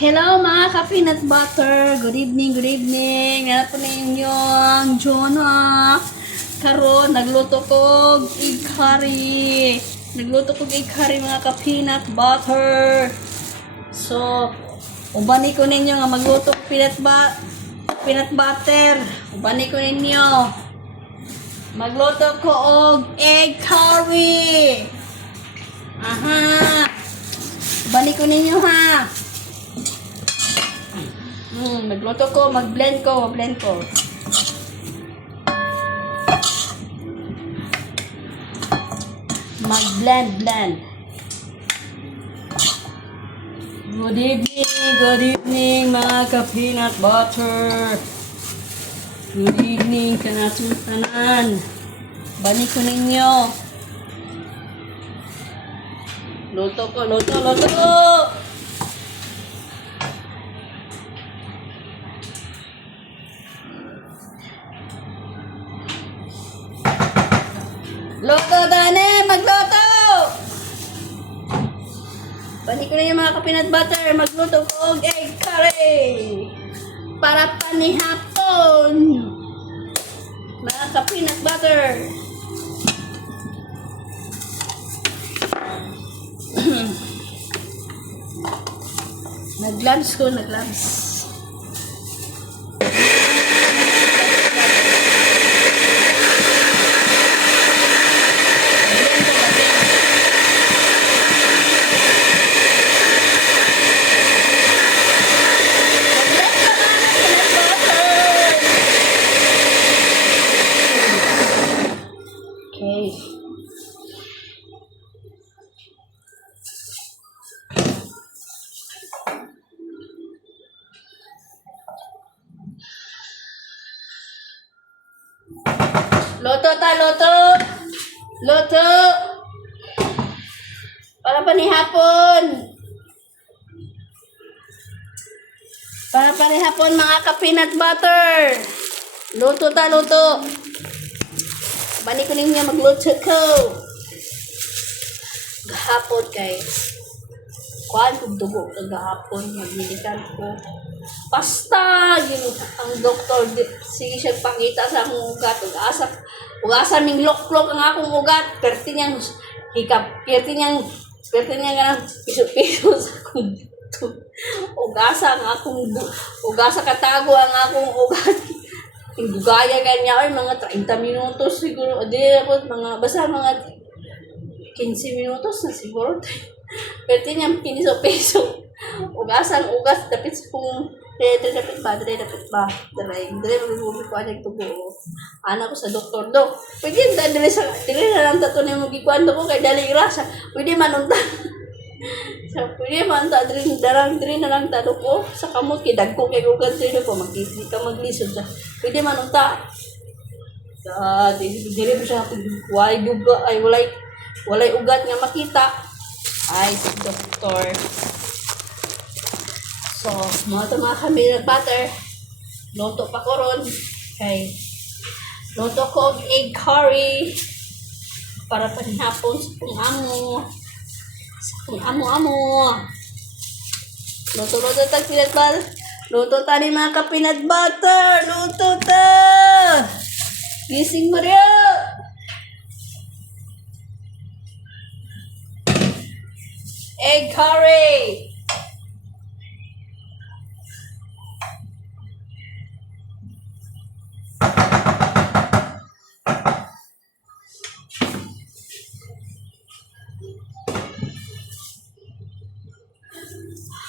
Hello mga ka-peanut butter. Good evening, good evening. Nana po na inyong Jonah. Karon nagluto ko egg curry. Nagluto ko egg curry mga ka-peanut butter. So, ubani ko ninyo nga magluto ko peanut butter. Ubani ko ninyo. Magluto ko og egg curry. Aha. Ubani ko ninyo ha. Magluto ko, mag-blend ko. Mag-blend. Good evening mga ka-peanut butter. Good evening kanatong tanan. Bani ko ninyo. Luto. Luto, Dane! Magluto! Bani ko na yung mga ka-peanut butter. Magluto ko og egg curry. Para panihapon. Mga ka-peanut butter. Nag-lunch. Okay. Luto. Para panihapon. Mga ka-peanut butter. Luto. Bani ko ninyo magluto ko. Gahapon guys. Kuhaan kong dugo kagahapon. Magbilikan ko. Basta ang doktor sige siya pangita sa akong ugat. Ugasa ning loklok ang akong ugat. Perti niyang ganang piso-piso sa akong dugo. Ugasa katago ang akong ugat. Dugaya kanya ay mga 30 minutos siguro. Basta mga 15 minutos na siguro. Perti niyang piso-piso. Ugas dapat kung dapat ba dre magbubuhi ko aning tubo ana ko sa doktor do pwede dire na lang tato na magikuan ko kay dali rasa pwede manunta so pwede man ta dire na lang tato ko sa kamot kay dagko kay ugat dire po magkisi ka maglisod sa pwede manunta dire mo siya walay ugat nga makita ay si doktor. So, mga ka-peanut butter. Luto pa ko ron. Okay. Luto ko og egg curry. Para panihapon sa kung amo. Luto ta peanut butter. Luto ta ni mga ka-peanut butter. Luto ta. Gising mo rin. Egg curry.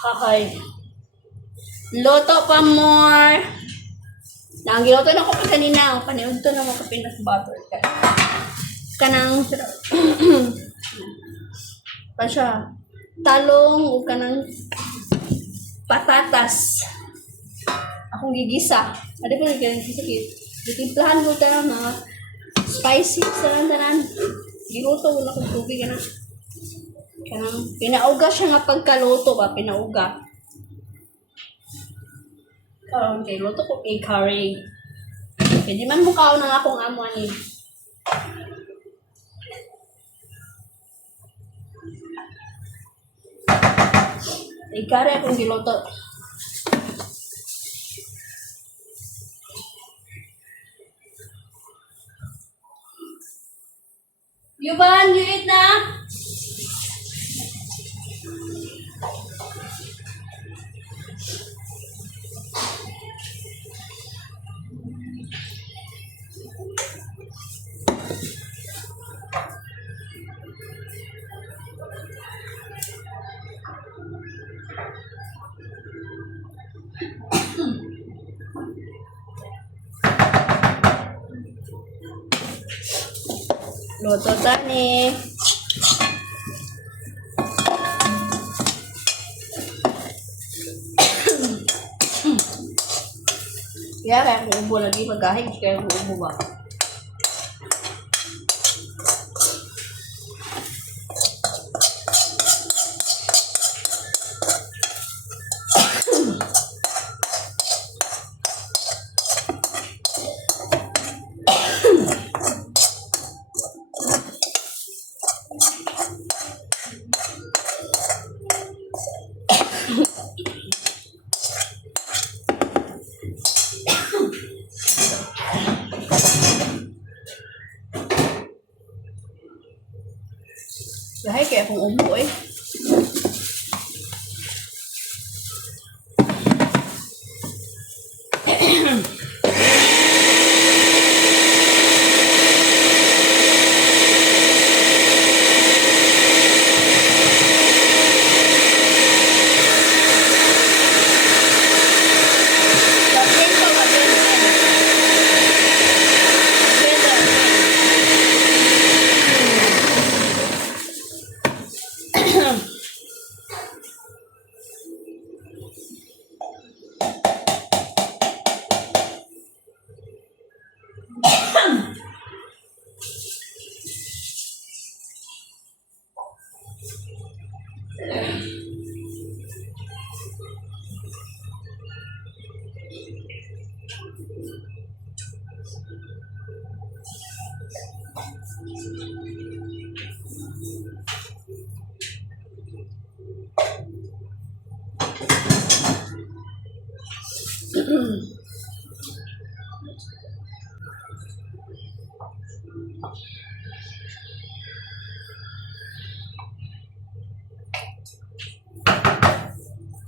Okay. Luto pa more. Giluto na ko pa kanina. Paniod to na mga peanut butter. Kanang pa siya. Talong o kanang patatas. Akong gigisa. Adi pa gigisa. Gitimplahan ko ta mga spicy sa tanan. Giluto ko na kung tubig na. Kanang pinauga siya nga pagkaluto ba, pinauga. Karon kay luto ko egg curry. Pwede man mukaw ng akong amo ani. Ikari akong giluto. Yuban, you eat na? Luto tani. Kaya kung ubo lagi magahig, kaya kung ubo ba? Gahig kaya kung ubo eh.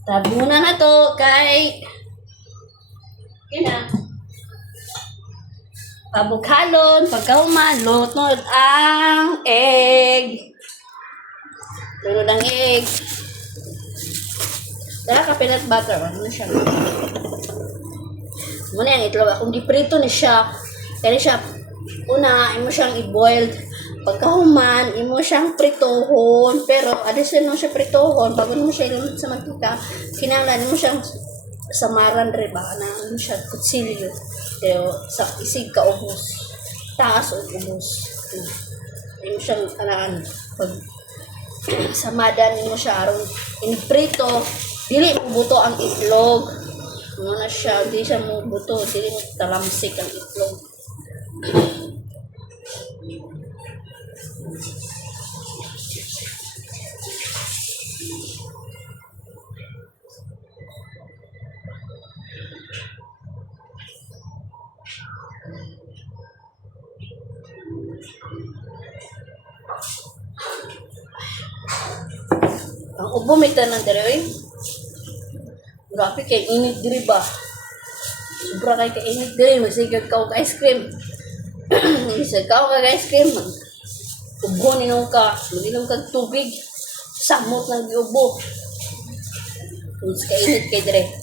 Tabunan na to kay kina pabukhalon pagkahuman lunod ang egg. Lunod ang egg. Dala ka peanut butter, ano siya? Muna yung itlog akong giprito ni siya. Kaya siya una imo siyang i-boiled. Pagkahuman, imo siyang pritohon, pero addition mo siya pritohon, bago mo siya ilunod sa mantika, kinahanglan mo siyang samaran rin ba, na ano siya, kutsilyo, pero sa isig ka ubos, taas o ubos. Imo siyang, pag samadan mo siya, aron iniprito, dili mo buto ang itlog, ano na siya, di siya mo buto, dili mo talamsik ang itlog. Ang ubo may tanan dere oy. Grabe kay init diri ba. Sobra kay kainit diri, masigag ka og ice cream. Isig ka og ice cream. Ubo ninong ka, minom kag tubig. Samot ng giubo. Kung kainit kay dere.